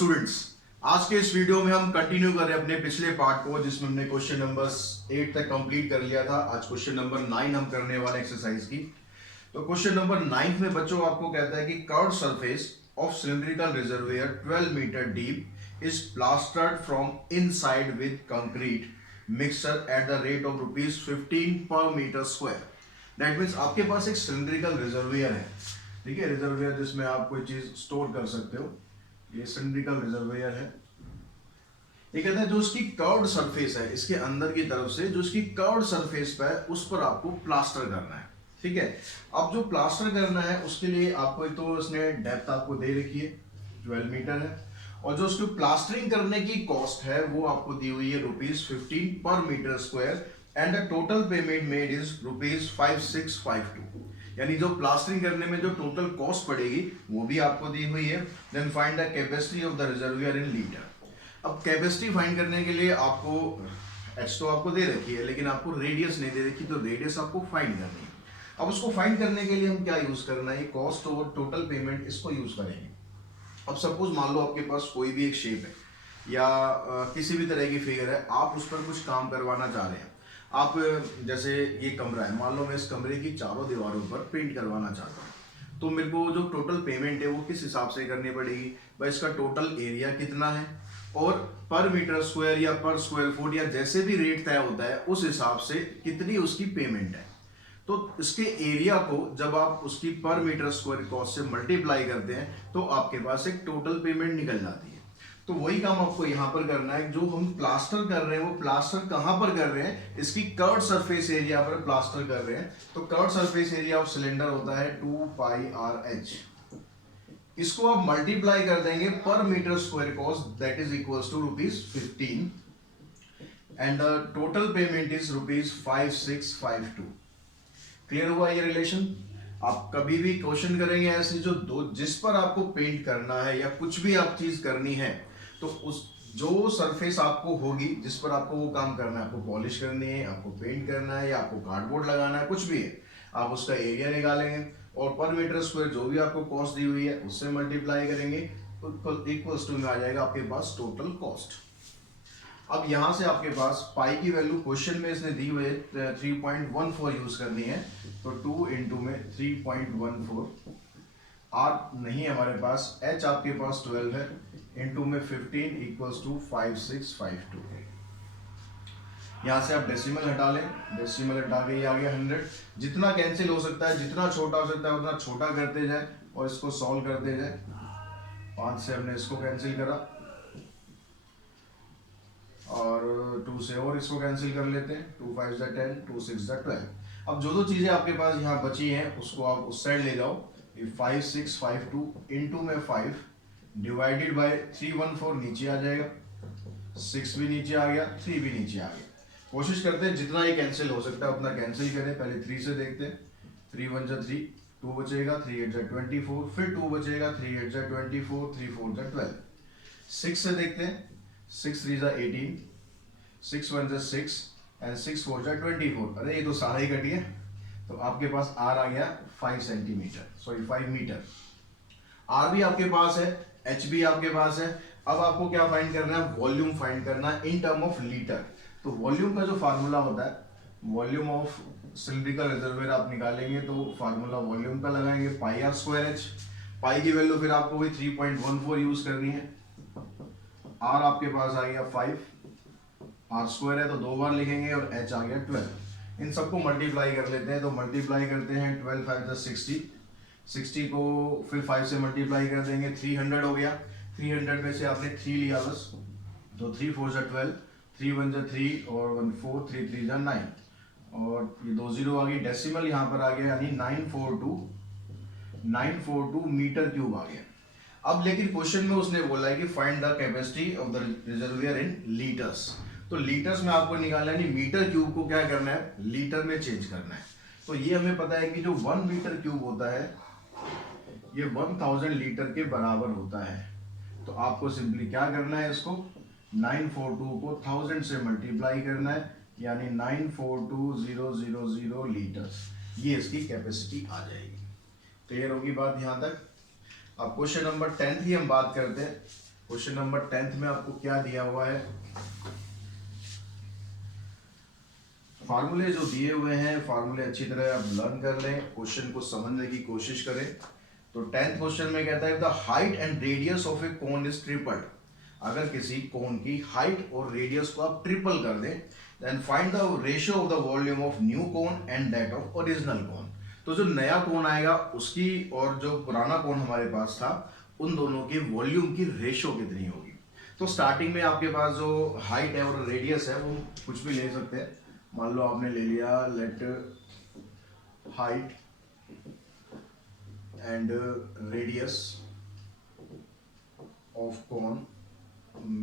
Students, आज के इस वीडियो में हम कंटिन्यू कर रहे हैं अपने पिछले पार्ट को, जिसमें हमने क्वेश्चन नंबर 8 तक कंप्लीट कर लिया था। आज क्वेश्चन नंबर 9 हम करने वाले एक्सरसाइज की। तो क्वेश्चन नंबर 9 में बच्चों आपको कहता है कि curved surface of cylindrical reservoir 12 metre deep is plastered from inside with concrete mixture at the rate of ₹15 per metre square. That means आपके पास एक सिलिंड्रिकल रिजर्वियर है, ठीक है, रिजर्वियर जिसमें आप कोई चीज स्टोर कर सकते हो। ये सिलिंड्रिकल रिजर्वियर है। ये कहता है जो उसकी कर्व्ड सरफेस है, इसके अंदर की तरफ से जो उसकी कर्व्ड सरफेस पे है उस पर आपको प्लास्टर करना है, ठीक है। अब जो प्लास्टर करना है उसके लिए आपको तो इसने डेप्थ आपको दे रखी है 12 मीटर है, और जो उसको प्लास्टरिंग करने की कॉस्ट है वो आपको दी हुई है ₹15 per metre square and the total payment made is ₹5652। यानी जो प्लास्टरिंग करने में जो टोटल कॉस्ट पड़ेगी वो भी आपको दी हुई है। Then find the capacity of the reservoir in litre. अब कैपेसिटी फाइंड करने के लिए आपको एच तो आपको दे रखी है, लेकिन आपको रेडियस नहीं दे रखी, तो रेडियस आपको फाइंड करनी है। अब उसको फाइंड करने के लिए हम क्या यूज करना है, कॉस्ट ओवर टोटल पेमेंट, इसको यूज करेंगे। अब सपोज मान लो आपके पास कोई भी एक शेप है या किसी भी तरह की फिगर है, आप उस पर कुछ काम करवाना चाह रहे हैं। आप जैसे ये कमरा है, मान लो मैं इस कमरे की चारों दीवारों पर पेंट करवाना चाहता हूँ, तो मेरे को जो टोटल पेमेंट है वो किस हिसाब से करनी पड़ेगी भाई, इसका टोटल एरिया कितना है और पर मीटर स्क्वायर या पर स्क्वायर फुट या जैसे भी रेट तय होता है उस हिसाब से कितनी उसकी पेमेंट है। तो इसके एरिया को जब आप उसकी पर मीटर स्क्वायर कॉस्ट से मल्टीप्लाई करते हैं तो आपके पास एक टोटल पेमेंट निकल जाती है। तो वही काम आपको यहां पर करना है। जो हम प्लास्टर कर रहे हैं वो प्लास्टर कहां पर कर रहे हैं, इसकी कर्व्ड सरफेस एरिया पर प्लास्टर कर रहे हैं। तो curved surface area of cylinder होता है 2πRH। इसको आप मल्टीप्लाई कर देंगे per metre square cost, that is equals to ₹15 and the total payment is ₹5652। Clear हुआ ये रिलेशन। आप कभी भी क्वेश्चन करेंगे ऐसे जो दो जिस पर आपको पेंट करना है या कुछ भी आप चीज करनी है, तो उस जो सरफेस आपको होगी जिस पर आपको वो काम करना है, आपको पॉलिश करनी है, आपको पेंट करना है या आपको कार्डबोर्ड लगाना है, कुछ भी है, आप उसका एरिया निकालेंगे और पर मीटर स्क्वायर जो भी आपको कॉस्ट दी हुई है उससे मल्टीप्लाई करेंगे, इक्वल्स टू में आ जाएगा आपके पास टोटल कॉस्ट। अब यहां से आपके पास पाई की वैल्यू क्वेश्चन में इसने दी हुई है 3.14 यूज करनी है, तो 2 इंटू में 3.14, आर नहीं है हमारे पास, एच आपके पास 12 है, इंटू में 15 इक्वल्स टू 5652। यहां से आप डेसिमल हटा लें, डेसिमल हटा के ये आ गया 100। जितना कैंसिल हो सकता है, जितना छोटा हो सकता है उतना छोटा करते जाए और इसको सॉल्व करते जाए। 5 से हमने इसको कैंसिल करा और 2 से और इसको कैंसिल कर लेते हैं, 2 5 जा 10, 2 6 जा 12। अब जो दो चीजें आपके पास यहाँ बची हैं उसको आप उस साइड ले जाओ। 5652 इंटू में 5 डिवाइडेड बाय 314 नीचे आ जाएगा, 6 भी नीचे आ गया, 3 भी नीचे आ गया। कोशिश करते हैं जितना ये कैंसिल हो सकता है उतना कैंसिल करें। पहले 3 से देखते हैं, 3 1 जा 3, 2 बचेगा, 3 8 जा 24, फिर 2 बचेगा, 3 8 जा 24, 3 4 जा 12। 6 से देखते हैं, 6 3 जा 18, 6 1 जा 6 एंड 6 4 जा 24। अरे ये तो सारा ही कट गया, तो आपके पास आर आ गया 5 सेंटीमीटर, सॉरी 5 मीटर। आर भी आपके पास है, एच भी आपके पास है। अब आपको क्या फाइंड करना है, वॉल्यूम फाइंड करना है इन टर्म ऑफ लीटर। तो वॉल्यूम का जो फार्मूला होता है, वॉल्यूम ऑफ सिलिंड्रिकल रिजर्वियर आप निकालेंगे तो फार्मूला वॉल्यूम का लगाएंगे πr²h। पाई की वैल्यू फिर आपको वही 3.14 यूज करनी है। आर आपके पास आ गया 5, आर स्क्वायर है तो 2 बार लिखेंगे, और एच आ गया 12। इन सबको मल्टीप्लाई कर लेते हैं, तो मल्टीप्लाई करते हैं 12 5 जा 60, 60 को फिर 5 से मल्टीप्लाई कर देंगे, 300 हो गया। 300 में से आपने 3 लिया बस, तो 3 4 जा 12, 3 1 जा 3 और 1 4, 3 3 जा 9, और ये 2 0 आ गई। डेसिमल यहाँ पर आ गया यानी 942 मीटर क्यूब आ गया। अब लेकिन क्वेश्चन में उसने बोला है कि find the capacity of the reservoir in litres. तो लीटर्स में आपको निकालना है, मीटर क्यूब को क्या करना है, लीटर में चेंज करना है। तो ये हमें पता है कि जो 1 मीटर क्यूब होता है ये 1000 लीटर के बराबर होता है। तो आपको सिंपली क्या करना है, इसको 942 को 1000 से मल्टीप्लाई करना है, यानी 942000 लीटर, ये इसकी कैपेसिटी आ जाएगी। क्लियर होगी बात यहां तक। अब क्वेश्चन नंबर 10 की हम बात करते हैं। क्वेश्चन नंबर 10th में आपको क्या दिया हुआ है, फार्मूले जो दिए हुए हैं, फार्मूले अच्छी तरह आप लर्न कर लें, क्वेश्चन को समझने की कोशिश करें। तो 10th क्वेश्चन में कहता है the height and radius of A cone is tripled, अगर किसी कोन की हाइट और रेडियस को आप ट्रिपल कर दें, then find the ratio of the volume of new cone and that of original cone. तो जो नया कोन आएगा उसकी और जो पुराना कोन हमारे पास था उन दोनों के वॉल्यूम की रेशियो कितनी होगी। तो स्टार्टिंग में आपके पास जो हाइट है और रेडियस है वो कुछ भी ले सकते हैं। मान लो आपने ले लिया let height and radius of cone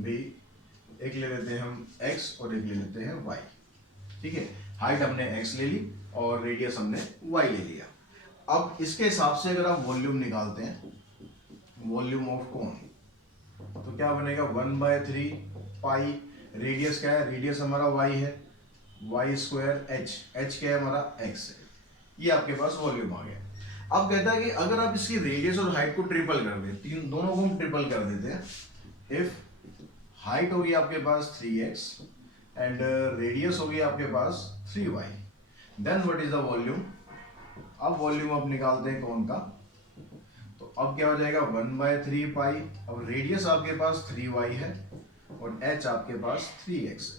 भी, एक ले लेते हैं हम x और एक ले लेते हैं y। ठीक है, हाइट हमने x ले ली और रेडियस हमने y ले लिया। अब इसके हिसाब से अगर आप वॉल्यूम निकालते हैं, वॉल्यूम ऑफ कोन, तो क्या बनेगा 1/3 पाई, रेडियस क्या है, रेडियस हमारा y है, y स्क्वायर h क्या है हमारा x है। ये आपके पास वॉल्यूम आ गया। अब कहता है कि अगर आप इसकी रेडियस और हाइट को ट्रिपल कर दें, दोनों को हम ट्रिपल कर देते हैं। इफ हाइट होगी आपके पास 3x एंड रेडियस होगी आपके पास 3y, then what is the volume. अब वॉल्यूम आप निकालते हैं कौन का, तो अब क्या हो जाएगा 1/3 पाई। अब रेडियस आपके पास 3y है और h आपके पास 3x है।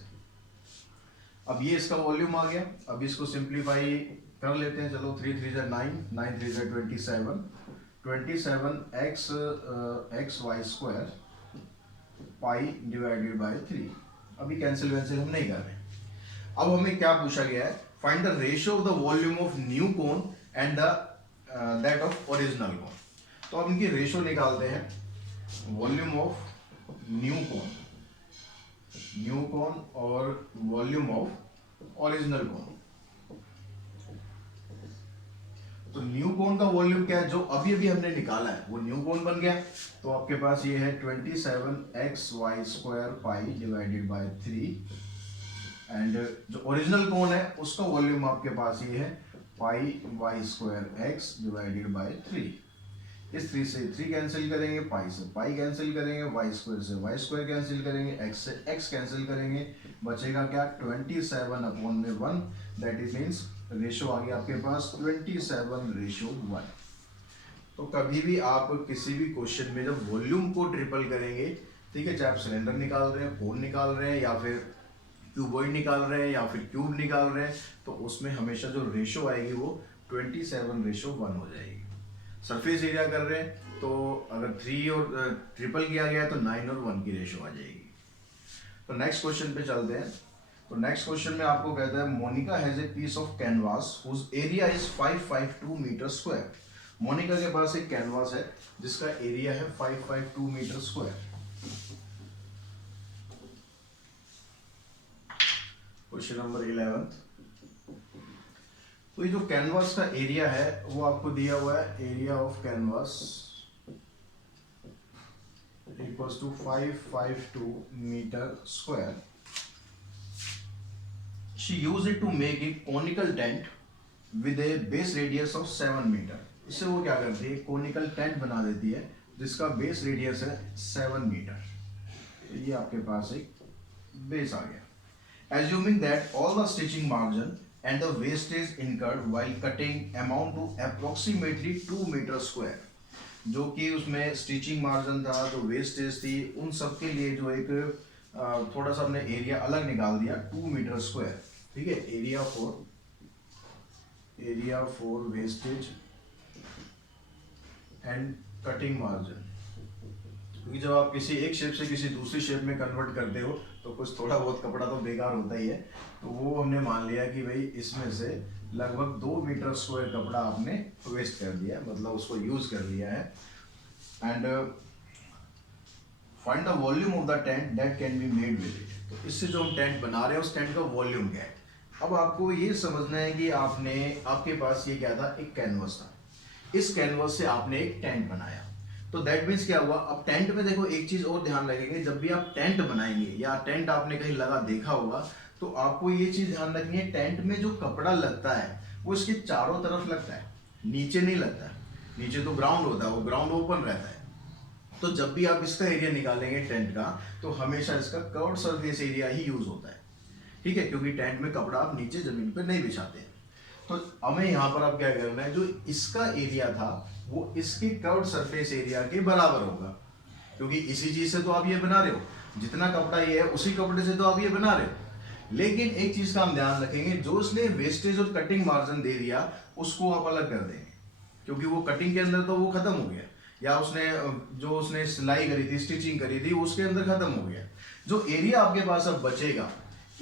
अब ये इसका वॉल्यूम आ गया। अब इसको सिंप्लीफाई कर लेते हैं, चलो 3 3 9, 9 3 27, 27x y square pi divided by 3। अभी कैंसिल वैंसिल हम नहीं कर रहे। अब हमें क्या पूछा गया है, find the ratio of the volume of new cone and the that of original cone. तो अब इनकी रेशियो निकालते हैं, वॉल्यूम ऑफ न्यू कोन और वॉल्यूम ऑफ ओरिजिनल कोन। तो न्यू कोन का वॉल्यूम क्या है, जो अभी अभी हमने निकाला है वो न्यू कोन बन गया। तो आपके पास ये है 27xy square pi divided by 3 and जो ओरिजिनल कोन है उसका वॉल्यूम आपके पास ये है पाई y square x divided by 3। इस 3 से 3 कैंसिल करेंगे, पाई से पाई कैंसिल करेंगे, y स्क्वायर से y स्क्वायर कैंसिल करेंगे, x से x कैंसिल करेंगे, बचेगा क्या 27/1, दैट इज मीन्स रेशो आ गया आपके पास 27:1। तो कभी भी आप किसी भी क्वेश्चन में जब वॉल्यूम को ट्रिपल करेंगे, ठीक है, चाहे आप सिलेंडर निकाल रहे हैं, कोन निकाल रहे हैं, या फिर क्यूबॉइड निकाल रहे हैं, या फिर क्यूब निकाल रहे हैं, तो उसमें हमेशा जो रेशो आएगी वो 27:1 हो जाएगी। सरफेस एरिया कर रहे हैं तो अगर 3 और ट्रिपल किया गया है तो 9 और 1 की रेशो आ जाएगी। तो नेक्स्ट क्वेश्चन पे चलते हैं। तो नेक्स्ट क्वेश्चन में आपको कहता है Monica has a piece of canvas whose area is 552 metre square. Monica के पास एक कैनवास है जिसका एरिया है 552 मीटर स्क्वायर। Question number 11। तो ये जो कैनवास का एरिया है वो आपको दिया हुआ है, area of canvas equals to 552 metre square. She used it to make a conical tent with a base radius of 7 metre. इससे वो क्या करती है, कोनिकल टेंट बना देती है जिसका बेस रेडियस है 7 मीटर। तो ये आपके पास एक बेस आ गया। Assuming that all the stitching margin and the wastage incurred while cutting amount to approximately 2 metre square, जो कि उसमें स्टिचिंग मार्जिन था, जो वेस्टेज थी, उन सब के लिए जो एक थोड़ा सा हमने एरिया अलग निकाल दिया 2 मीटर स्क्वायर। ठीक है, area for wastage and cutting margin. क्योंकि जब आप किसी एक शेप से किसी दूसरी शेप में कन्वर्ट करते हो तो कुछ थोड़ा बहुत कपड़ा तो बेकार होता ही है। तो वो हमने मान लिया कि भाई इसमें से लगभग 2 मीटर स्क्वायर कपड़ा आपने वेस्ट कर दिया, मतलब उसको यूज कर लिया है। And find the volume of the tent that can be made with it. तो इससे जो हम टेंट बना रहे हैं उस टेंट का वॉल्यूम क्या है। अब आपको ये समझना है कि आपके पास ये क्या था, एक कैनवस था, इस कैनवस से आपने एक टेंट बनाया। तो दैट मीन्स क्या हुआ, अब टेंट में देखो एक चीज और ध्यान रखेंगे, जब भी आप टेंट बनाएंगे या टेंट आपने कहीं लगा देखा होगा तो आपको ये चीज ध्यान रखनी है, टेंट में जो कपड़ा लगता है वो इसके चारों तरफ लगता है, नीचे नहीं लगता है। नीचे तो ग्राउंड होता है, वो ग्राउंड ओपन रहता है, तो जब भी आप इसका एरिया निकालेंगे टेंट का, तो हमेशा इसका कर्व्ड सरफेस एरिया ही यूज होता है, ठीक है, क्योंकि टेंट में कपड़ा आप नीचे जमीन पर नहीं बिछाते हैं। तो हमें यहाँ पर आप क्या करना है, जो इसका एरिया था वो इसके कर्व्ड सरफेस एरिया के बराबर होगा, क्योंकि इसी चीज से तो आप ये बना रहे हो, जितना कपड़ा ये है उसी कपड़े से तो आप ये बना रहे हो। लेकिन एक चीज का हम ध्यान रखेंगे, जो उसने वेस्टेज और कटिंग मार्जिन दे दिया उसको आप अलग कर देंगे, क्योंकि वो कटिंग के अंदर तो वो खत्म हो गया, या उसने जो उसने सिलाई करी थी, स्टिचिंग करी थी, उसके अंदर खत्म हो गया। जो एरिया आपके पास अब बचेगा,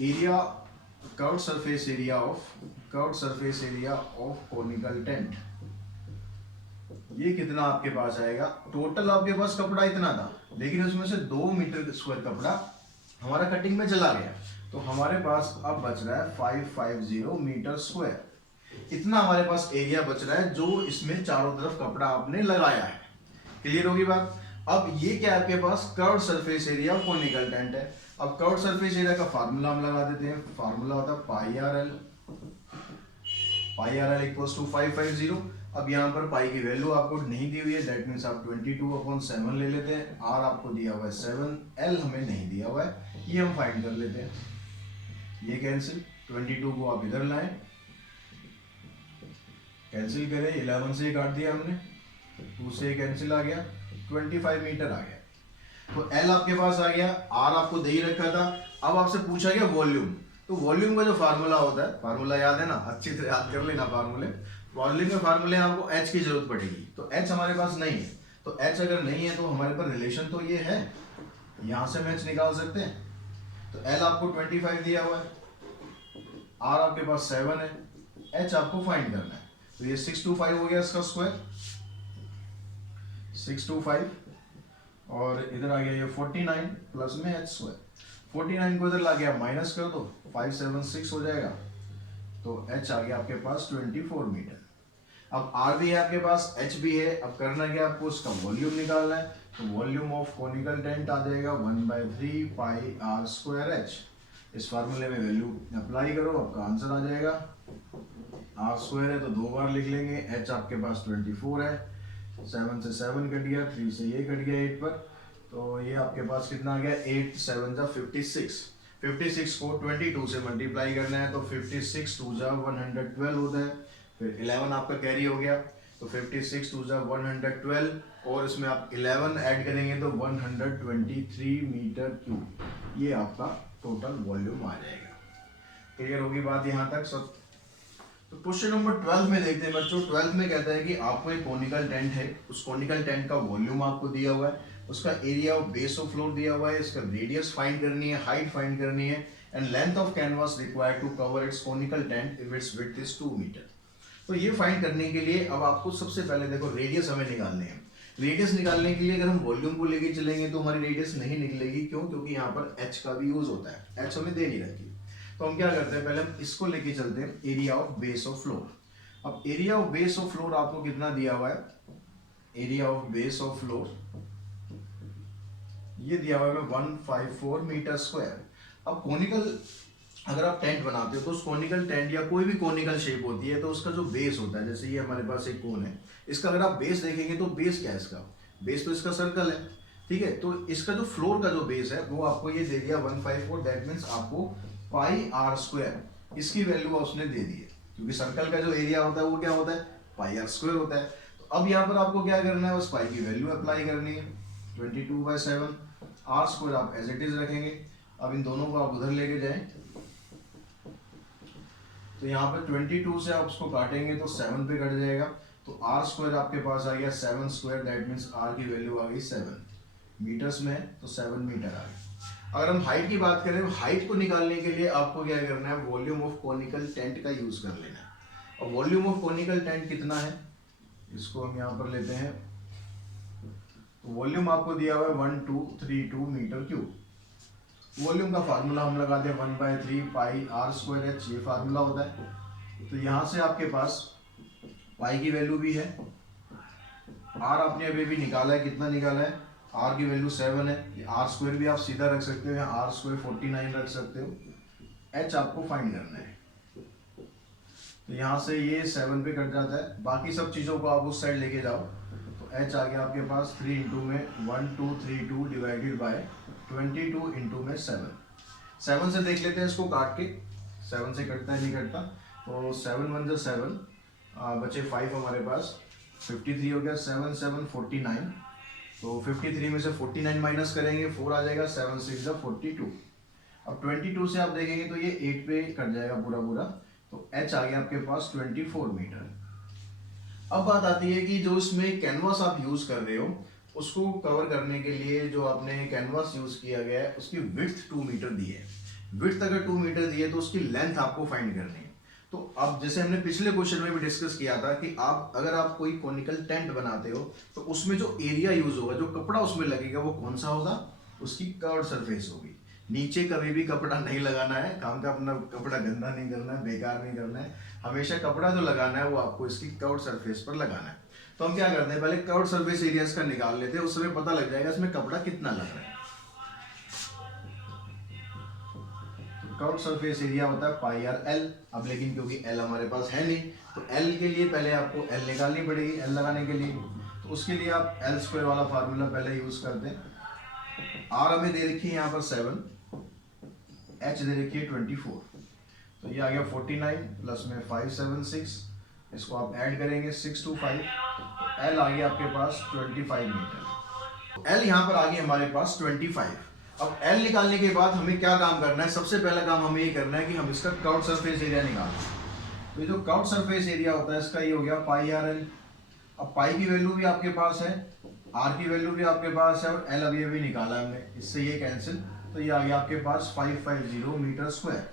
area curved surface area of conical tent, ये कितना आपके पास आएगा। टोटल आपके पास कपड़ा इतना था, लेकिन उसमें से 2 मीटर स्क्वायर कपड़ा हमारा कटिंग में चला गया, तो हमारे पास अब बच रहा है 550 मीटर स्क्वायर। इतना हमारे पास एरिया बच रहा है जो इसमें चारों तरफ कपड़ा आपने लगाया है। क्लियर होगी बात। अब ये क्या है, आपके पास curved surface area of conical tent है। अब कर्व्ड सरफेस एरिया का फार्मूला हम लगा देते हैं। फार्मूला होता है pi r l equals to 550। अब यहाँ पर पाई की वैल्यू आपको नहीं दी हुई है, दैट मीन्स आप 22/7 ले लेते हैं। आर आपको दिया हुआ है 7, एल हमें नहीं दिया हुआ है, ये हम फाइंड कर लेते हैं। ये कैंसिल, 22 को आप इधर लाएं, कैंसिल करें, 11 से काट दिया हमने, 2 से कैंसिल आ गया, 25 मीटर आ गया। तो एल आपके पास आ गया, आर आपको दे ही रखा था। अब आपसे पूछा गया वॉल्यूम, तो वॉल्यूम का जो फार्मूला होता है, फार्मूला याद है ना, अच्छी तरह याद कर लेना फार्मूले। वॉल्यूम के फार्मूले आपको एच की जरूरत पड़ेगी, तो एच हमारे पास नहीं है। तो एच अगर नहीं है तो हमारे पास रिलेशन तो ये है, यहां से हम एच निकाल सकते हैं। तो एल आपको 25 दिया हुआ है, आर आपके पास 7 है, एच आपको फाइंड करना है। तो ये 625 हो गया इसका स्क्वायर, 625, और इधर आ गया ये 49 प्लस में एच स्क्वायर। 49 को इधर ला गया, माइनस कर दो, 576 हो जाएगा। तो एच आ गया आपके पास 24 मीटर। अब आर भी है आपके पास, एच भी है। अब करना क्या, आपको उसका वॉल्यूम निकालना है। तो वॉल्यूम ऑफ कोनिकल टेंट आ जाएगा 1/3 पाई आर स्क्वायर एच। इस फार्मूले में वैल्यू अप्लाई करो, आपका आंसर आ जाएगा। आर स्क्वायर है तो 2 बार लिख लेंगे, एच आपके पास 24 है, 7 से 7 कट गया, 3 से ये कट गया 8 पर, तो ये आपके पास कितना आ गया, 8 7 जा 56। 56 को 22 से मल्टीप्लाई करना है, तो 56 2 जा 112 होता है। फिर 11 आपका कैरी हो गया, तो 56 2 जा 112, और इसमें आप 11 ऐड करेंगे तो 123 मीटर क्यूब, ये आपका टोटल वॉल्यूम आ जाएगा। क्लियर होगी बात यहाँ तक सब। तो क्वेश्चन नंबर 12 में देखते हैं बच्चों। 12 में कहता है कि आपको एक कोनिकल टेंट है, उस कोनिकल टेंट का वॉल्यूम आपको दिया हुआ है, उसका area of base of floor दिया हुआ है, इसका रेडियस फाइंड करनी है, हाइट फाइंड करनी है, and length of canvas required to cover its conical tent if its width is 2 metre. तो ये फाइंड करने के लिए अब आपको सबसे पहले देखो रेडियस हमें निकालने हैं। रेडियस निकालने के लिए अगर हम वॉल्यूम को लेके चलेंगे तो हमारी रेडियस नहीं निकलेगी। क्यों? क्योंकि यहाँ पर एच का भी यूज होता है, एच हमें दे नहीं रखी। तो हम क्या करते हैं, पहले हम इसको लेके चलते हैं, area of base of floor. अब area of base of floor आपको कितना दिया हुआ है, area of base of floor ये दिया हुआ है 154 मीटर स्क्वायर। अब कोनिकल अगर आप टेंट बनाते हो तो उस कोनिकल टेंट या कोई भी कोनिकल शेप होती है तो उसका जो बेस होता है, जैसे ये हमारे पास एक कोन है, इसका अगर आप बेस देखेंगे तो बेस क्या है, इसका बेस तो इसका सर्कल है, ठीक है। तो इसका जो फ्लोर का जो बेस है वो आपको ये दे दिया 154, दैट मीन्स आपको पाई आर स्क्वायर इसकी वैल्यू उसने दे दी है, क्योंकि सर्कल का जो एरिया होता है वो क्या होता है, पाई आर स्क्वायर होता है। तो अब यहाँ पर आपको क्या करना है, उस पाई की वैल्यू अप्लाई करनी है, 22/7, आर स्क्वायर आप एज इट इज रखेंगे। अब इन दोनों को आप उधर लेके जाएं, तो यहाँ पर 22 से आप उसको काटेंगे तो 7 पे कट जाएगा, तो आर स्क्वायर आपके पास आ गया 7 स्क्वायर, दैट मीन्स आर की वैल्यू आ गई 7 मीटर्स में है, तो 7 मीटर आ गई। अगर हम हाइट की बात करें, हाइट को निकालने के लिए आपको क्या करना है, वॉल्यूम ऑफ कोनिकल टेंट का यूज कर लेना है। और वॉल्यूम ऑफ कोनिकल टेंट कितना है, इसको हम यहाँ पर लेते हैं, तो वॉल्यूम आपको दिया हुआ है 1232 मीटर क्यूब। वॉल्यूम का फार्मूला हम लगाते हैं 1/3 पाई आर स्क्वायर एच, ये फार्मूला होता है। तो यहाँ से आपके पास पाई की वैल्यू भी है, आर आपने अभी भी निकाला है, कितना निकाला है, आर की वैल्यू 7 है, आर स्क्वायर भी आप सीधा रख सकते हो, या आर स्क्वायर 49 रख सकते हो। एच आपको फाइंड करना है, तो यहाँ से ये 7 पे कट जाता है, बाकी सब चीज़ों को आप उस साइड लेके जाओ, तो तो h आ गया आपके पास 3 इंटू में 1232 डिवाइडेड बाय 22 इंटू में 7 से देख लेते हैं इसको काट के, 7 से कटता है नहीं कटता, तो 7 1 जो 7 बचे 5 हमारे पास, 53 हो गया, 7 7 49, तो 53 में से 49 माइनस करेंगे 4 आ जाएगा, 7 6 जो 42। अब 22 से आप देखेंगे तो ये 8 पे कट जाएगा पूरा पूरा, तो h आ गया आपके पास 24 मीटर। अब बात आती है कि जो इसमें कैनवास आप यूज कर रहे हो उसको कवर करने के लिए जो आपने कैनवास यूज किया गया है उसकी विड्थ 2 मीटर दी है। विड्थ अगर 2 मीटर दी है तो उसकी लेंथ आपको फाइंड करनी है। तो अब जैसे हमने पिछले क्वेश्चन में भी डिस्कस किया था कि आप अगर आप कोई कॉनिकल टेंट बनाते हो तो उसमें जो एरिया यूज होगा, जो कपड़ा उसमें लगेगा वो कौन सा होगा, उसकी कर्व्ड सरफेस होगी। नीचे कभी भी कपड़ा नहीं लगाना है, काम का अपना कपड़ा गंदा नहीं करना है, बेकार नहीं करना है, हमेशा कपड़ा जो लगाना है वो आपको इसकी कर्व्ड सरफेस पर लगाना है। तो हम क्या करते हैं, पहले कर्व्ड सरफेस एरिया इसका निकाल लेते हैं, उस समय पता लग जाएगा इसमें कपड़ा कितना लग रहा है। कर्व्ड सरफेस एरिया होता है पाई आर एल। अब लेकिन क्योंकि एल हमारे पास है नहीं तो एल के लिए पहले आपको एल निकालनी पड़ेगी, एल लगाने के लिए। तो उसके लिए आप एल स्क्वायर वाला फार्मूला पहले यूज करते हैं। आर हमें दे रखी है यहाँ पर 7, एच दे रखी है 24, तो ये आ गया 49 प्लस में 5 7 6, इसको आप ऐड करेंगे 6 2 5, एल आ गया आपके पास 25 मीटर। एल यहाँ पर आ गई हमारे पास 25। अब एल निकालने के बाद हमें क्या काम करना है, सबसे पहला काम हमें ये करना है कि हम इसका कर्व्ड सरफेस एरिया निकालें। तो ये जो कर्व्ड सरफेस एरिया होता है इसका ये हो गया पाई आर एल। अब पाई की वैल्यू भी आपके पास है, आर की वैल्यू भी आपके पास है, और एल अभी निकाला हमने, इससे ये कैंसिल, तो ये आ गया आपके पास 550 मीटर स्क्वायर।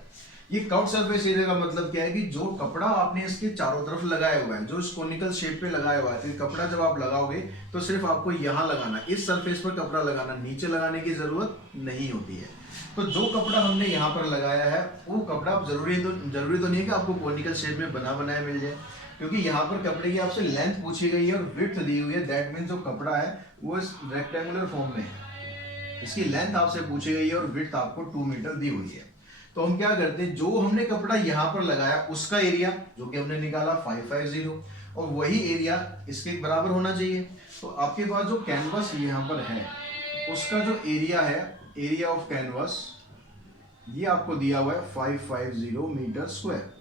ये कर्व्ड सरफेस एरिया का मतलब क्या है कि जो कपड़ा आपने इसके चारों तरफ लगाया हुआ है, जो इस कोनिकल शेप पे लगाया हुआ है, तो कपड़ा जब आप लगाओगे तो सिर्फ आपको यहाँ लगाना है, इस सरफेस पर कपड़ा लगाना, नीचे लगाने की जरूरत नहीं होती है। तो जो कपड़ा हमने यहाँ पर लगाया है वो कपड़ा जरूरी तो नहीं है कि आपको कोनिकल शेप में बना बनाया मिल जाए, क्योंकि यहाँ पर कपड़े की आपसे लेंथ पूछी गई है और विड्थ दी हुई है। दैट मीन्स जो कपड़ा है वो इस रेक्टेंगुलर फॉर्म में है, इसकी लेंथ आपसे पूछी गई है और विड्थ आपको 2 मीटर दी हुई है। तो हम क्या करते हैं, जो हमने कपड़ा यहाँ पर लगाया उसका एरिया जो कि हमने निकाला 550, और वही एरिया इसके बराबर होना चाहिए। तो आपके पास जो कैनवस यहाँ पर है उसका जो एरिया है, एरिया ऑफ कैनवस, ये आपको दिया हुआ है 550 मीटर स्क्वायर।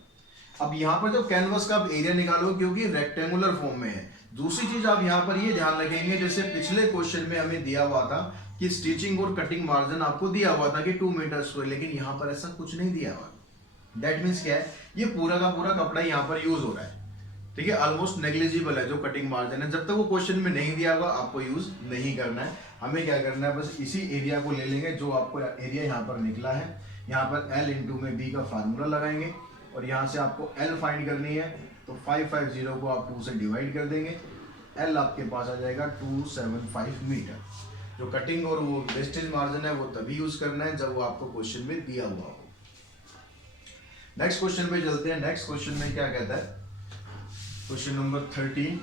अब यहाँ पर जब कैनवस का आप एरिया निकालो क्योंकि रेक्टेंगुलर फॉर्म में है। दूसरी चीज आप यहाँ पर ये ध्यान रखेंगे, जैसे पिछले क्वेश्चन में हमें दिया हुआ था कि स्टिचिंग और कटिंग मार्जिन आपको दिया हुआ था कि 2 मीटर स्क्वायर, लेकिन यहाँ पर ऐसा कुछ नहीं दिया हुआ। दैट मीन्स क्या है, ये पूरा का पूरा कपड़ा यहाँ पर यूज हो रहा है, ठीक है, ऑलमोस्ट नेग्लिजिबल है जो कटिंग मार्जिन है। जब तक वो क्वेश्चन में नहीं दिया हुआ आपको यूज नहीं करना है। हमें क्या करना है, बस इसी एरिया को ले लेंगे जो आपको एरिया यहाँ पर निकला है, यहाँ पर एल इंटू में बी का फार्मूला लगाएंगे और यहाँ से आपको एल फाइंड करनी है, तो 550 को आप 2 से डिवाइड कर देंगे, एल आपके पास आ जाएगा 275 मीटर। जो कटिंग और वो वेस्टेज मार्जिन है वो तभी यूज करना है जब वो आपको क्वेश्चन में दिया हुआ हो। नेक्स्ट क्वेश्चन पे चलते हैं। नेक्स्ट क्वेश्चन में क्या कहता है, क्वेश्चन नंबर 13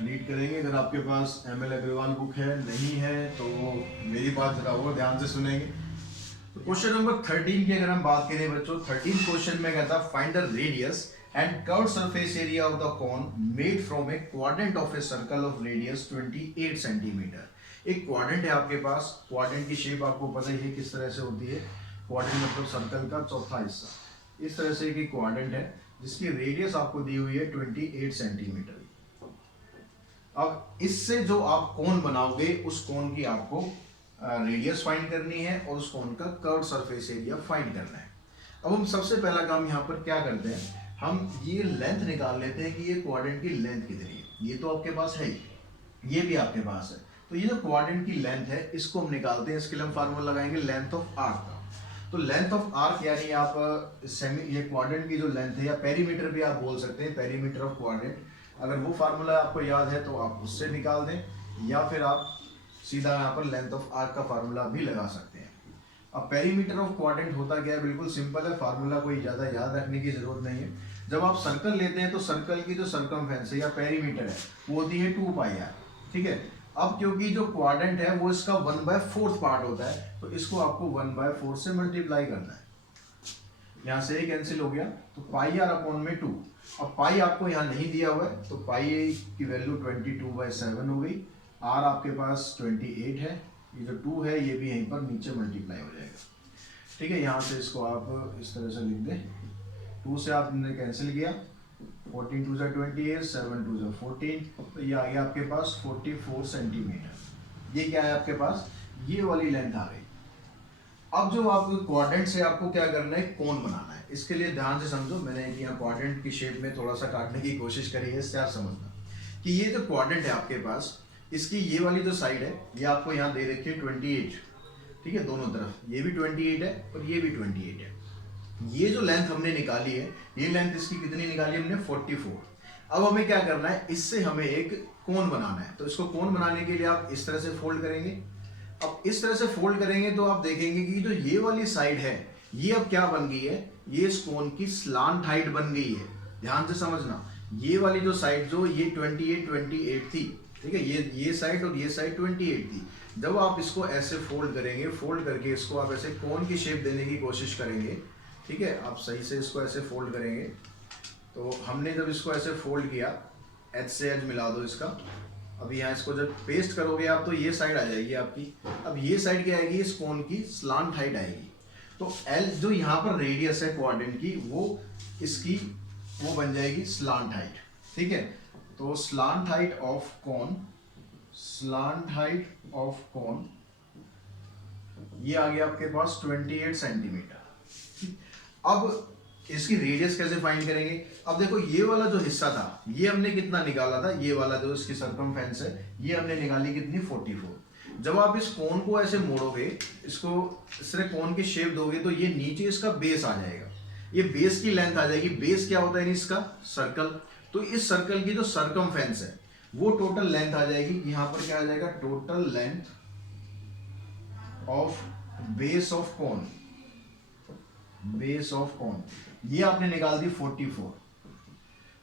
रीड करेंगे। अगर आपके पास एमएल अग्रवाल बुक है, नहीं है तो मेरी बात जरा और ध्यान से सुनेंगे। तो क्वेश्चन नंबर 13 की अगर हम बात करें बच्चों, 13 क्वेश्चन में कहता है find the radius and curved surface area of the cone made from A quadrant of a circle of radius 28 centimetre. एक क्वाड्रेंट है आपके पास, क्वाड्रेंट की शेप आपको पता ही है किस तरह से होती है, क्वाड्रेंट मतलब सर्कल का चौथा हिस्सा। इस तरह से एक क्वाड्रेंट है जिसकी रेडियस आपको दी हुई है 28 सेंटीमीटर। अब इससे जो आप कोन बनाओगे उस कोन की आपको रेडियस फाइंड करनी है और उस कोन का कर्व्ड सरफेस एरिया फाइंड करना है। अब हम सबसे पहला काम यहाँ पर क्या करते हैं, हम ये लेंथ निकाल लेते हैं कि ये क्वाड्रेंट की लेंथ कितनी है। ये तो आपके पास है ही, ये भी आपके पास है, तो ये जो क्वाड्रेंट की लेंथ है इसको हम निकालते हैं। इसके लिए हम फार्मूला लगाएंगे लेंथ ऑफ आर्क का। तो लेंथ ऑफ आर्क यानी आप ये क्वाड्रेंट की जो लेंथ है, या पेरीमीटर भी आप बोल सकते हैं, पेरीमीटर ऑफ क्वाड्रेंट, अगर वो फार्मूला आपको याद है तो आप उससे निकाल दें, या फिर आप सीधा यहाँ पर लेंथ ऑफ आर्क का फार्मूला भी लगा सकते हैं। अब पेरीमीटर ऑफ क्वाड्रेंट होता क्या है, बिल्कुल सिंपल है, फार्मूला कोई ज़्यादा याद रखने की जरूरत नहीं है। जब आप सर्कल लेते हैं तो सर्कल की जो सर्कमफेरेंस है या पेरीमीटर है वो होती है 2πr, ठीक है। अब क्योंकि जो क्वाड्रेंट है वो इसका 1/4 पार्ट होता है, तो इसको आपको 1/4 से मल्टीप्लाई करना है। यहाँ से ये कैंसिल हो गया, तो पाई आर अपॉन में 2। अब पाई आपको यहाँ नहीं दिया हुआ है, तो पाई की वैल्यू 22/7 हो गई। आर आपके पास 28 है, ये जो 2 है ये भी यहीं पर नीचे मल्टीप्लाई हो जाएगा। ठीक है, यहाँ से इसको आप इस तरह से लिख दें, 2 से आपने कैंसिल किया, 14 2 ज़ा 28, 7 2 ज़ा 14, तो ये आ गया आपके पास 44 सेंटीमीटर। ये क्या है आपके पास, ये वाली लेंथ आ गई। अब जो आपको क्वाड्रेंट से आपको क्या करना है, कोन बनाना है। इसके लिए ध्यान से समझो, मैंने यहाँ क्वाड्रेंट की शेप में थोड़ा सा काटने की कोशिश करी है, इससे आप समझना कि ये जो क्वाड्रेंट है आपके पास, इसकी ये वाली जो साइड है ये आपको यहाँ दे रखी है 28। ठीक है, दोनों तरफ ये भी 28 है और ये भी 28 है। ये जो लेंथ हमने निकाली है, ये लेंथ इसकी कितनी निकाली हमने, 44। अब हमें क्या करना है, इससे हमें एक कोन बनाना है। तो इसको कोन बनाने के लिए आप इस तरह से फोल्ड करेंगे। अब इस तरह से फोल्ड करेंगे तो आप देखेंगे कि जो ये वाली साइड है ये अब क्या बन गई है, ये इस कोन की स्लांट हाइट बन गई है। ध्यान से समझना, ये वाली जो साइड जो ये 28 थी, ठीक है, ये साइड और ये साइड 28 थी। जब आप इसको ऐसे फोल्ड करेंगे, फोल्ड करके इसको आप ऐसे कोन की शेप देने की कोशिश करेंगे, ठीक है, आप सही से इसको ऐसे फोल्ड करेंगे। तो हमने जब इसको ऐसे फोल्ड किया, एज से एज मिला दो इसका। अब यहाँ इसको जब पेस्ट करोगे आप, तो ये साइड आ जाएगी आपकी। अब ये साइड क्या आएगी, इस कोन की स्लांट हाइट आएगी। तो एल जो यहाँ पर रेडियस है क्वाड्रेंट की, वो इसकी वो बन जाएगी स्लांट हाइट। ठीक है, तो slant height of cone, slant height of cone ये आ गया आपके पास 28 सेंटीमीटर। अब इसकी रेडियस कैसे फाइंड करेंगे, अब देखो ये वाला जो हिस्सा था ये हमने कितना निकाला था, ये वाला जो इसकी सरकमफेरेंस है ये हमने निकाली कितनी, 44। जब आप इस कोन को ऐसे मोड़ोगे, इसको इस तरह कोन की शेप दोगे, तो ये नीचे इसका बेस आ जाएगा, ये बेस की लेंथ आ जाएगी। बेस क्या होता है इसका, सर्कल। तो इस सर्कल की जो सरकमफेरेंस है वो टोटल लेंथ आ जाएगी। यहाँ पर क्या आ जाएगा, total length of base of cone, base of cone ये आपने निकाल दी 44।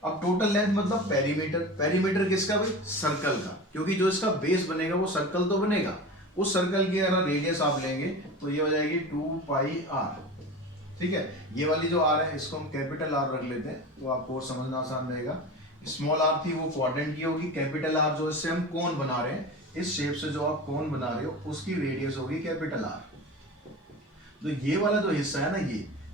अब टोटल लेंथ मतलब पेरीमीटर, पेरीमीटर किसका भाई, सर्कल का, क्योंकि जो इसका बेस बनेगा वो सर्कल तो बनेगा। उस सर्कल की अगर रेडियस आप लेंगे तो ये हो जाएगी 2 पाई आर। ठीक है, ये वाली जो आर है इसको हम कैपिटल आर रख लेते हैं, तो आपको समझना आसान रहेगा। स्मॉल आर थी वो क्वाड्रेंट की होगी, कैपिटल आर जो इससे हम कोन बना रहे हैं, इस शेप से जो आप कोन बना रहे हो उसकी रेडियस होगी कैपिटल आर। तो ये वाला जो हिस्सा है ना,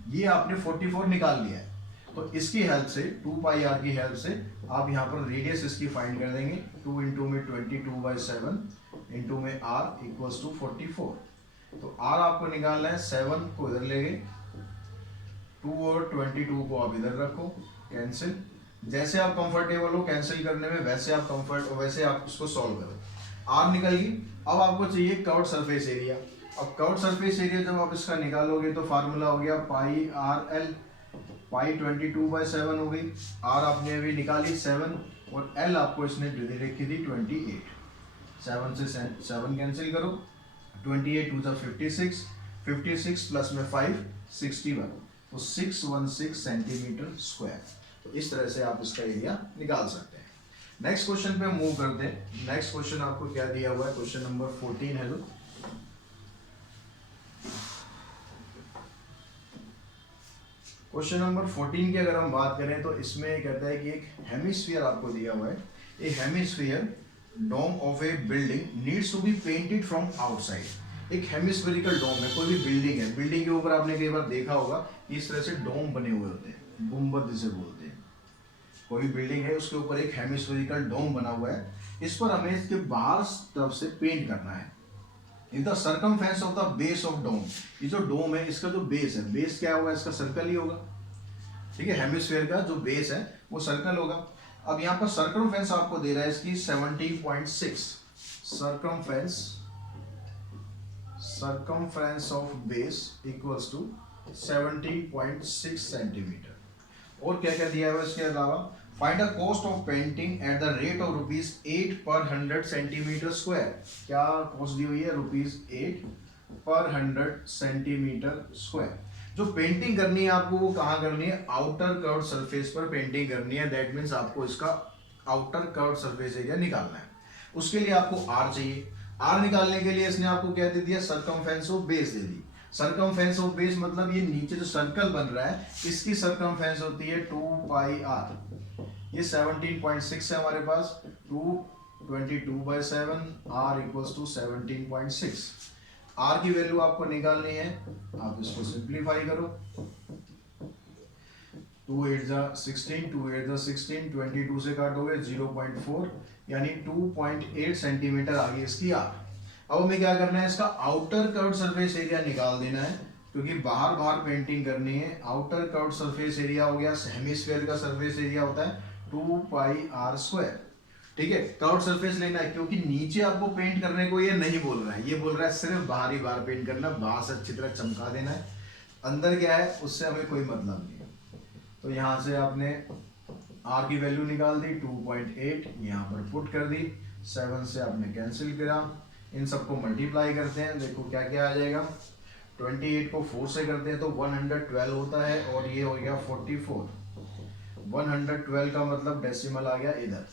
ये आपने 44 निकाल लिया है। तो इसकी हेल्प से, 2 पाई आर की हेल्प से आप यहाँ पर रेडियस इसकी फाइंड कर देंगे। 2 इंटू में 22/7 इंटू में आर इक्वल्स टू 44। तो आर आपको निकालना है, 7 को इधर ले गए, 2 और 22 को आप इधर रखो, कैंसिल। जैसे आप कंफर्टेबल हो कैंसिल करने में, वैसे आप इसको सॉल्व करो। आर निकल गई। अब आपको चाहिए कर्व्ड सरफेस एरिया। अब कर्व्ड सरफेस एरिया जब आप इसका निकालोगे तो फार्मूला हो गया पाई आर एल। पाई 22/7 हो गई, आर आपने अभी निकाली 7 और एल आपको इसने दे रखी थी 28। 7 से 7 कैंसिल करो, 28 2 56, 56 प्लस में 5 61, तो 616 सेंटीमीटर स्क्वायर। तो इस तरह से आप इसका एरिया निकाल सकते हैं। नेक्स्ट क्वेश्चन पे मूव करते हैं। नेक्स्ट क्वेश्चन आपको क्या दिया हुआ है, क्वेश्चन नंबर 14 है जो क्वेश्चन नंबर 14 की अगर हम बात करें तो इसमें कहता है कि एक हेमिस्फीयर आपको दिया हुआ है। A hemisphere dome of a building needs to be painted from outside. एक हेमिस्फेरिकल डोम है, कोई भी बिल्डिंग है, बिल्डिंग के ऊपर आपने कई बार देखा होगा इस तरह से डोम बने हुए होते हैं, गुंबद जिसे बोलते हैं। कोई बिल्डिंग है उसके ऊपर एक हेमिस्फेरिकल डोम बना हुआ है, इस पर हमें इसके बाहर तरफ से पेंट करना है। In the circumference of the base of dome, ये जो डोम है इसका जो बेस है, बेस क्या होगा, इसका सर्कल ही होगा। ठीक है, हेमिस्फीयर का जो बेस है वो सर्कल होगा। अब यहाँ पर सर्कमफेरेंस आपको दे रहा है इसकी 70.6, circumference of base equals to 70.6 centimetre. और क्या क्या दिया हुआ इसके अलावा, find the cost of painting at the rate of ₹8 per 100 centimetre square. क्या कॉस्ट दी हुई है, ₹8 पर 100 सेंटीमीटर स्क्वायर। जो पेंटिंग करनी है आपको वो कहाँ करनी है, आउटर कर्व्ड सरफेस पर पेंटिंग करनी है। दैट मीन्स आपको इसका आउटर कर्व्ड सरफेस एरिया निकालना है। उसके लिए आपको आर चाहिए। आर निकालने के लिए इसने आपको क्या दे दिया, circumference of base they the. Circumference of base मतलब ये नीचे जो सर्कल बन रहा है इसकी सरकमफेरेंस होती है 2πr। ये 17.6 है हमारे पास, 222/7 r इक्वल्स टू 17.6। r की वैल्यू आपको निकालनी है, आप इसको सिंप्लीफाई करो। 2 8 जा 16, 2 8 जा 16, 22 से काटोगे 0.4 यानी 2.8 सेंटीमीटर आ गई इसकी r। अब हमें क्या करना है, इसका आउटर कर्व्ड सरफेस एरिया निकाल देना है, क्योंकि बाहर बाहर पेंटिंग करनी है। आउटर कर्व्ड सरफेस एरिया हो गया, हेमिस्फीयर का सरफेस एरिया होता है 2πr²। ठीक है, कर्व्ड सरफेस लेना है, क्योंकि नीचे आपको पेंट करने को ये नहीं बोल रहा है, ये बोल रहा है सिर्फ बाहर ही बाहर पेंट करना, बाहर से अच्छी तरह चमका देना है। अंदर क्या है उससे हमें कोई मतलब नहीं है। तो यहाँ से आपने r की वैल्यू निकाल दी 2.8, यहाँ पर पुट कर दी, 7 से आपने कैंसिल करा, इन सबको मल्टीप्लाई करते हैं, देखो क्या क्या आ जाएगा। 28 को 4 से करते हैं तो 112 होता है, और ये हो गया 44। 112 का मतलब डेसिमल आ गया इधर,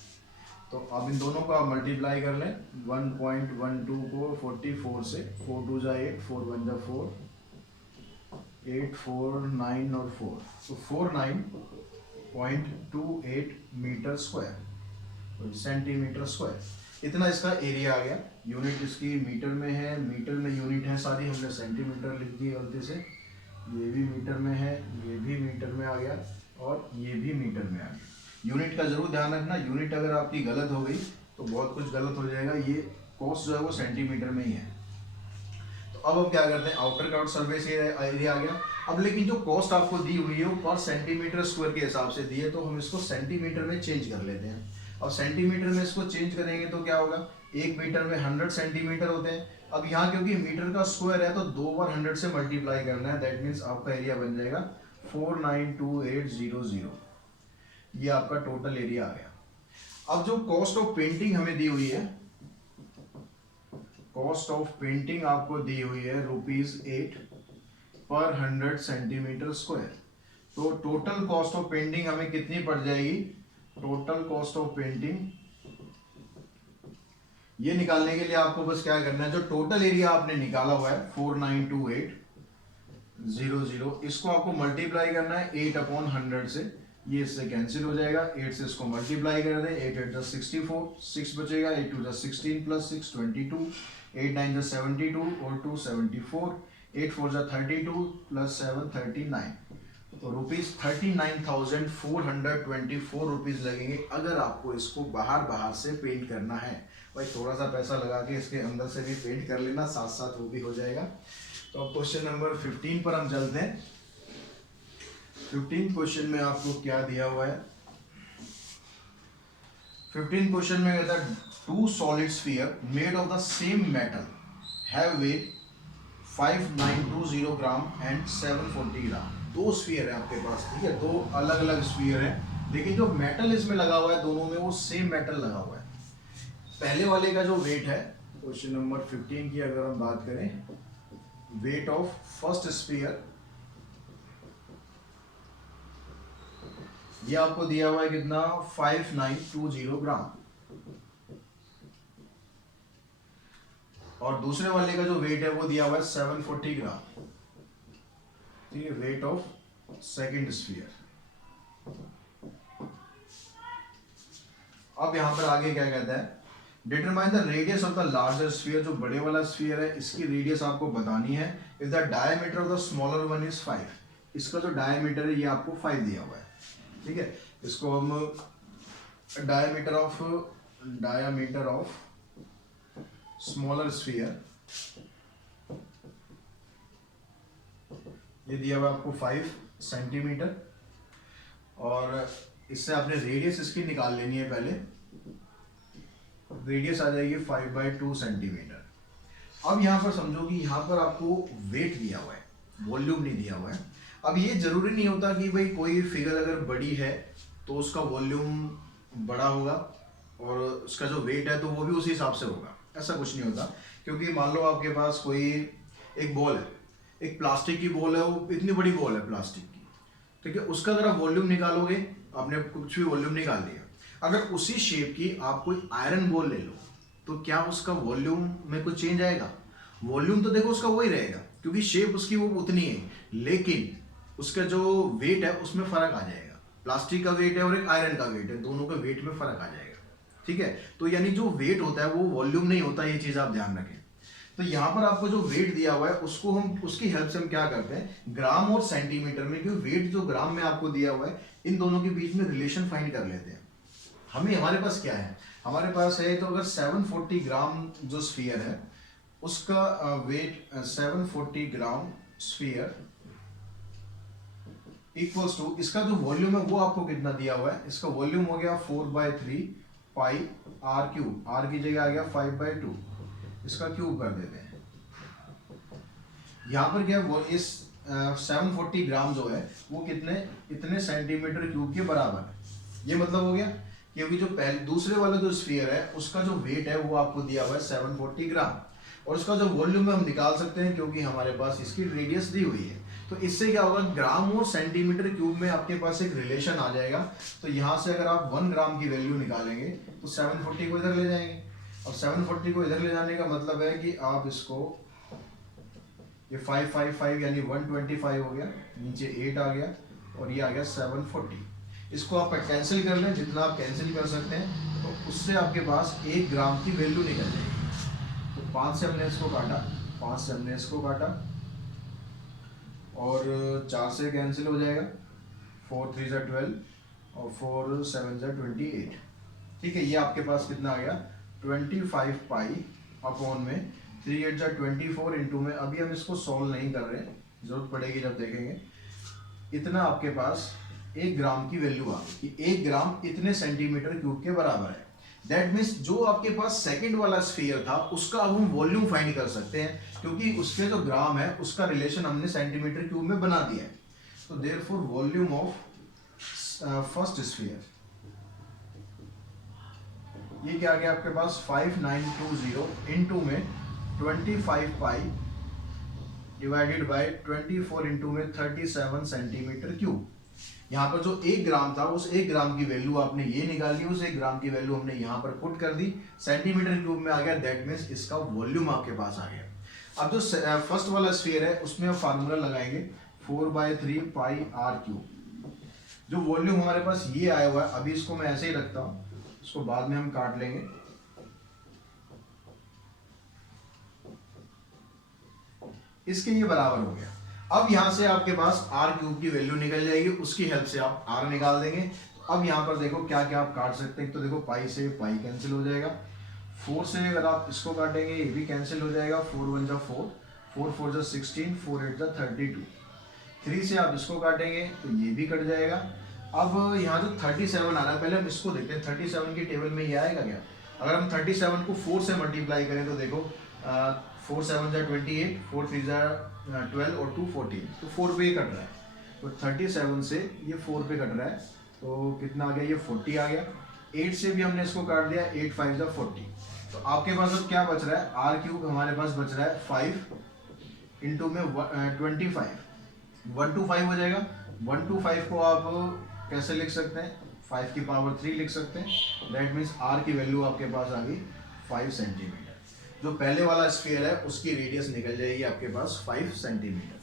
तो अब इन दोनों को आप मल्टीप्लाई कर लें। 1.12 को 44 से, 4 2 जा 8, 4 1 जा 4, 8 4 9 और 4, तो 49.28 मीटर स्क्वायर, सेंटीमीटर स्क्वायर। इतना इसका एरिया आ गया। यूनिट इसकी मीटर में है, मीटर में यूनिट है सारी, हमने सेंटीमीटर लिख दी गलती से। ये भी मीटर में है, ये भी मीटर में आ गया, और ये भी मीटर में आ गया। यूनिट का जरूर ध्यान रखना, यूनिट अगर आपकी गलत हो गई तो बहुत कुछ गलत हो जाएगा। ये कॉस्ट जो है वो सेंटीमीटर में ही है। तो अब हम क्या करते हैं, आउटर कर्व्ड सरफेस एरिया आ गया। अब लेकिन जो कॉस्ट आपको दी हुई है वो पर सेंटीमीटर स्क्वायर के हिसाब से दी है, तो हम इसको सेंटीमीटर में चेंज कर लेते हैं। और सेंटीमीटर में इसको चेंज करेंगे तो क्या होगा, 1 मीटर में 100 सेंटीमीटर होते हैं। अब यहाँ क्योंकि मीटर का स्क्वायर है तो 2 बार 100 से मल्टीप्लाई करना है, दैट मीन्स आपका एरिया बन जाएगा 492800। ये आपका टोटल एरिया आ गया। अब जो कॉस्ट ऑफ पेंटिंग हमें दी हुई है, कॉस्ट ऑफ पेंटिंग आपको दी हुई है ₹8 पर 100 सेंटीमीटर स्क्वायर। तो टोटल कॉस्ट ऑफ पेंटिंग हमें कितनी पड़ जाएगी, टोटल कॉस्ट ऑफ पेंटिंग ये निकालने के लिए आपको बस क्या करना है, जो टोटल एरिया आपने निकाला हुआ है 492800, इसको आपको मल्टीप्लाई करना है 8/100 से। ये इससे कैंसिल हो जाएगा, 8 से इसको मल्टीप्लाई कर दें, 8 8 64, 6 बचेगा, 8 2 16 प्लस 6 22, 8 9 72 और 2 74, 8 4 32 प्लस 7 39। तो ₹39,424 लगेंगे अगर आपको इसको बाहर बाहर से पेंट करना है। भाई थोड़ा सा पैसा लगा के इसके अंदर से भी पेंट कर लेना, साथ साथ वो भी हो जाएगा। तो अब क्वेश्चन नंबर 15 पर हम चलते हैं। 15 क्वेश्चन में आपको क्या दिया हुआ है, 15 क्वेश्चन में कहता है 2 solid sphere made of the same metal have weight 5920 gram and 740 gram. 2 sphere है आपके पास, ठीक है, 2 अलग अलग स्फीयर है, लेकिन जो मेटल इसमें लगा हुआ है दोनों में वो सेम मेटल लगा हुआ है। पहले वाले का जो वेट है, क्वेश्चन नंबर 15 की अगर हम बात करें, वेट ऑफ फर्स्ट स्फीयर ये आपको दिया हुआ है कितना, 5920 ग्राम, और दूसरे वाले का जो वेट है वो दिया हुआ है 740 ग्राम। ठीक है, वेट ऑफ सेकंड स्फीयर। अब यहां पर आगे क्या कहता है, determine the radius of the larger sphere. जो बड़े वाला स्फीयर है इसकी रेडियस आपको बतानी है। If the diameter of the smaller one is 5, इसका जो डायमीटर है ये आपको 5 दिया हुआ है। ठीक है, इसको हम डायमीटर ऑफ स्मॉलर स्फीयर ये दिया हुआ आपको 5 सेंटीमीटर, और इससे आपने रेडियस इसकी निकाल लेनी है। पहले रेडियस आ जाएगी 5/2 सेंटीमीटर। अब यहां पर समझो कि यहां पर आपको वेट दिया हुआ है, वॉल्यूम नहीं दिया हुआ है। अब ये जरूरी नहीं होता कि भाई कोई फिगर अगर बड़ी है तो उसका वॉल्यूम बड़ा होगा और उसका जो वेट है तो वो भी उसी हिसाब से होगा, ऐसा कुछ नहीं होता। क्योंकि मान लो आपके पास कोई एक बॉल है, एक प्लास्टिक की बॉल है, वो इतनी बड़ी बॉल है प्लास्टिक की, ठीक है, उसका अगर आप वॉल्यूम निकालोगे, आपने कुछ भी वॉल्यूम निकाल लिया, अगर उसी शेप की आप कोई आयरन बॉल ले लो तो क्या उसका वॉल्यूम में कुछ चेंज आएगा? वॉल्यूम तो देखो उसका वही रहेगा, क्योंकि शेप उसकी वो उतनी है, लेकिन उसका जो वेट है उसमें फर्क आ जाएगा। प्लास्टिक का वेट है और एक आयरन का वेट है, दोनों के वेट में फर्क आ जाएगा। ठीक है, तो यानी जो वेट होता है वो वॉल्यूम नहीं होता, ये चीज आप ध्यान रखें। तो यहाँ पर आपको जो वेट दिया हुआ है उसको हम उसकी हेल्प से हम क्या करते हैं, ग्राम और सेंटीमीटर में, क्योंकि वेट जो ग्राम में आपको दिया हुआ है इन दोनों के बीच में रिलेशन फाइंड कर लेते हैं। हमें हमारे पास क्या है, हमारे पास है तो अगर 740 ग्राम जो स्फीयर है उसका weight 740 gram sphere equals to, इसका जो वॉल्यूम है वो आपको कितना दिया हुआ है, इसका वॉल्यूम हो गया 4/3 पाई आर क्यूब, आर की जगह आ गया 5/2, इसका क्यूब कर देते हैं। यहाँ पर क्या वो इस 740 ग्राम जो है वो कितने, इतने सेंटीमीटर क्यूब के बराबर है। ये मतलब हो गया कि अभी जो पहले दूसरे वाला जो स्फीयर है उसका जो वेट है वो आपको दिया हुआ है 740 ग्राम, और उसका जो वॉल्यूम है हम निकाल सकते हैं क्योंकि हमारे पास इसकी रेडियस दी हुई है। तो इससे क्या होगा, ग्राम और सेंटीमीटर क्यूब में आपके पास एक रिलेशन आ जाएगा। तो यहाँ से अगर आप 1 ग्राम की वैल्यू निकालेंगे तो 740 को इधर ले जाएंगे, और 740 को इधर ले जाने का मतलब है कि आप इसको, ये 555 यानी 125 हो गया, नीचे 8 आ गया और ये आ गया 740। इसको आप कैंसिल कर लें, जितना आप कैंसिल कर सकते हैं, तो उससे आपके पास 1 ग्राम की वैल्यू निकल जाएगी। तो 5 से हमने इसको काटा, 5 से हमने इसको काटा और 4 से कैंसिल हो जाएगा, 4 3 जा 12 और 4 7 जा 28। ठीक है, ये आपके पास कितना आ गया 25 पाई अपॉन में 3 8 जा 24 इंटू में, अभी हम इसको सॉल्व नहीं कर रहे, जरूरत पड़ेगी जब देखेंगे। इतना आपके पास 1 ग्राम की वैल्यू आ गई कि 1 ग्राम इतने सेंटीमीटर क्यूब के बराबर है। दैट मीन्स जो आपके पास सेकंड वाला स्फीयर था उसका अब हम वॉल्यूम फाइंड कर सकते हैं, क्योंकि उसके जो ग्राम है उसका रिलेशन हमने सेंटीमीटर क्यूब में बना दिया है। तो therefore volume of first sphere, ये क्या आ गया आपके पास 5920 इंटू में 25 पाई डिवाइडेड बाय 24 इंटू में 37 सेंटीमीटर क्यूब। यहाँ पर जो 1 ग्राम था उस 1 ग्राम की वैल्यू आपने ये निकाली, उस 1 ग्राम की वैल्यू हमने यहाँ पर पुट कर दी, सेंटीमीटर क्यूब में आ गया, दैट मीन्स इसका वॉल्यूम आपके पास आ गया। अब जो फर्स्ट वाला स्फीयर है उसमें हम फार्मूला लगाएंगे 4/3 पाई आर क्यूब। जो वॉल्यूम हमारे पास ये आया हुआ है, अभी इसको मैं ऐसे ही रखता हूँ, इसको बाद में हम काट लेंगे। इसके ये बराबर हो गया। अब यहां से आपके पास आर क्यूब की वैल्यू निकल जाएगी, उसकी हेल्प से आप आर निकाल देंगे। अब यहाँ पर देखो क्या क्या आप काट सकते हैं, तो देखो पाई से पाई कैंसिल हो जाएगा, 4 से अगर आप इसको काटेंगे ये भी कैंसिल हो जाएगा, 4 1 जा 4, 4 4 जा 16, 4 8 जा 32। 3 से आप इसको काटेंगे तो ये भी कट जाएगा। अब यहाँ जो 37 आ रहा है, पहले हम इसको देखते हैं 37 की टेबल में ये आएगा क्या। अगर हम 37 को 4 से मल्टीप्लाई करें तो देखो 4 7 जा 28, 4 3 जा 12 और 2 14, तो 4 पे ये कट रहा है। तो 37 से ये 4 पे कट रहा है, तो कितना आ गया, ये 40 आ गया। 8 से भी हमने इसको काट दिया, 8 5 जा 40। तो आपके पास अब क्या बच रहा है, आर क्यूब हमारे पास बच रहा है 5 इंटू में 25, 125 हो जाएगा। 125 को आप कैसे लिख सकते हैं, 5 की पावर 3 लिख सकते हैं। दैट मीन्स आर की वैल्यू आपके पास आ गई 5 सेंटीमीटर। जो पहले वाला स्फीयर है उसकी रेडियस निकल जाएगी आपके पास 5 सेंटीमीटर।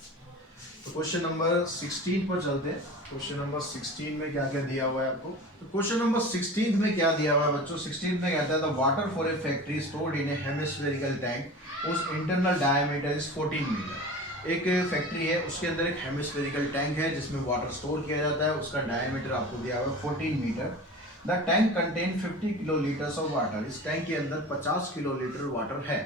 तो क्वेश्चन नंबर 16 पर चलते हैं। क्वेश्चन नंबर 16 में क्या क्या दिया हुआ है आपको, तो क्वेश्चन नंबर 16 में क्या दिया हुआ है बच्चों, 16 में कहता है the water for a factory stored in A hemispherical tank उस इंटरनल डायमीटर इज 14 मीटर। एक फैक्ट्री है उसके अंदर एक हेमिस्फेरिकल टैंक है जिसमें वाटर स्टोर किया जाता है, उसका डायमीटर आपको दिया हुआ है 14 metre. The tank contain 50 kilo litres of water, इस टैंक के अंदर 50 किलो लीटर वाटर है।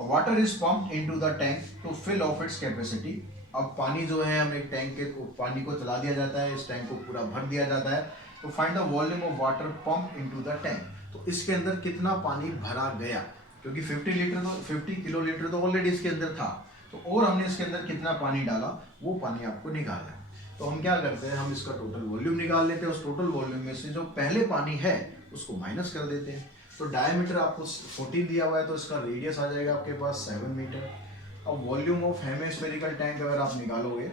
Water is pumped into the tank to fill of its capacity. अब पानी जो है हम एक टैंक के पानी को चला दिया जाता है, इस टैंक को पूरा भर दिया जाता है। तो find the volume of water pump into the tank, तो इसके अंदर कितना पानी भरा गया, क्योंकि 50 किलो लीटर तो ऑलरेडी इसके अंदर था, तो और हमने इसके अंदर कितना पानी डाला वो पानी आपको निकालना है। तो हम क्या करते हैं, हम इसका टोटल वॉल्यूम निकाल लेते हैं, उस टोटल वॉल्यूम में से जो पहले पानी है उसको माइनस कर देते हैं। तो डायमीटर आपको 14 दिया हुआ है, तो इसका रेडियस आ जाएगा आपके पास 7 मीटर। अब वॉल्यूम ऑफ हेमिस्फेरिकल टैंक अगर आप निकालोगे,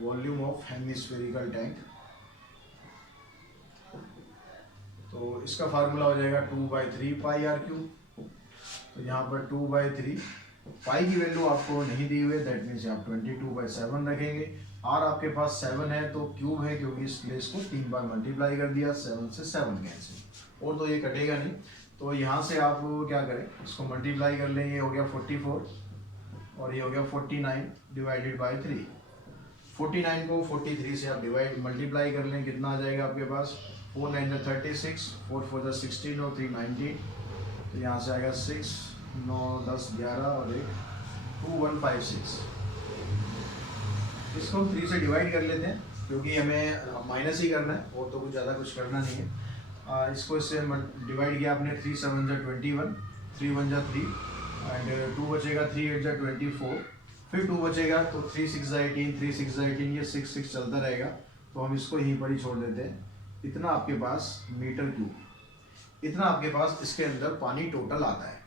वॉल्यूम ऑफ हेमिस्फेरिकल टैंक, तो इसका फार्मूला हो जाएगा 2/3 पाई आर क्यूब। तो यहाँ पर 2/3 पाई की वैल्यू आपको नहीं दी हुई है, दैट मीन्स आप 22/7 रखेंगे। आर आपके पास 7 है तो क्यूब है, क्योंकि इस प्लेस को 3 बार मल्टीप्लाई कर दिया, 7 से 7 कैंसिल, और तो ये कटेगा नहीं। तो यहाँ से आप क्या करें, इसको मल्टीप्लाई कर लें, ये हो गया 44 और ये हो गया 49 डिवाइडेड बाई 3। 49 को 43 से आप डिवाइड मल्टीप्लाई कर लें, कितना आ जाएगा आपके पास, 4 9 36, 4 4 16 और 3 19। तो यहाँ से आएगा 6 9 10 11 और 1 2156। इसको हम 3 से डिवाइड कर लेते हैं, क्योंकि हमें माइनस ही करना है और तो कुछ ज़्यादा कुछ करना नहीं है। इसको इससे डिवाइड किया आपने, 3 7 जा 21, 3 1 जा 3 एंड 2 बचेगा, 3 8 जा 24, फिर 2 बचेगा तो 3 6 जा 18, 3 6 जा 18, ये 6 6 चलता रहेगा। तो हम इसको यहीं पर ही छोड़ देते हैं। इतना आपके पास मीटर क्यूब, इतना आपके पास इसके अंदर पानी टोटल आता है।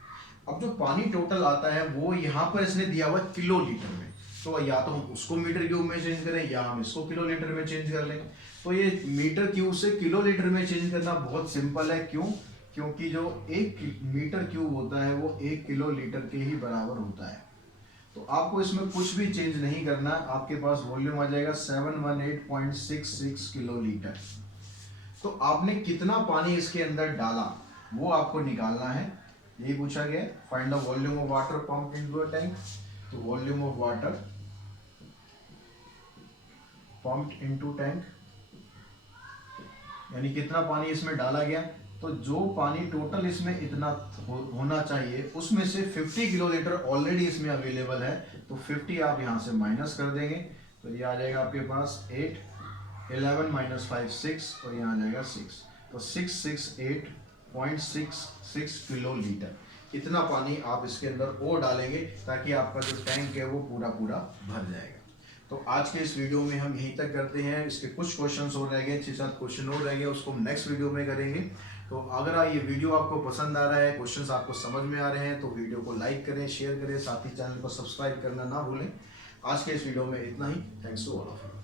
अब जो पानी टोटल आता है वो यहाँ पर इसने दिया हुआ किलो लीटर में, तो या तो हम उसको मीटर क्यूब में चेंज करें या हम इसको किलो लीटर में चेंज कर लें। तो ये मीटर क्यूब से किलो लीटर में चेंज करना बहुत सिंपल है। क्यों? क्योंकि जो 1 मीटर क्यूब होता है वो 1 किलो लीटर के ही बराबर होता है। तो आपको इसमें कुछ भी चेंज नहीं करना, आपके पास वॉल्यूम आ जाएगा 718.66 किलो लीटर। तो आपने कितना पानी इसके अंदर डाला वो आपको निकालना है, यही पूछा गया। Find the volume of water pumped into a tank. तो volume of water pumped into tank, यानी कितना पानी इसमें डाला गया। तो जो पानी टोटल इसमें इतना होना चाहिए उसमें से 50 किलो लीटर ऑलरेडी इसमें अवेलेबल है, तो 50 आप यहाँ से माइनस कर देंगे। तो ये आ जाएगा आपके पास 8, 11 - 5 6 और यहाँ आ जाएगा 6। तो 668.66 किलो लीटर, इतना पानी आप इसके अंदर और डालेंगे ताकि आपका जो टैंक है वो पूरा पूरा भर जाएगा। तो आज के इस वीडियो में हम यहीं तक करते हैं। इसके कुछ क्वेश्चंस और रह गए, 6-7 क्वेश्चन और रह गए, उसको हम नेक्स्ट वीडियो में करेंगे। तो अगर ये वीडियो आपको पसंद आ रहा है, क्वेश्चंस आपको समझ में आ रहे हैं, तो वीडियो को लाइक करें, शेयर करें, साथ ही चैनल को सब्सक्राइब करना ना भूलें। आज के इस वीडियो में इतना ही। Thanks to all of you.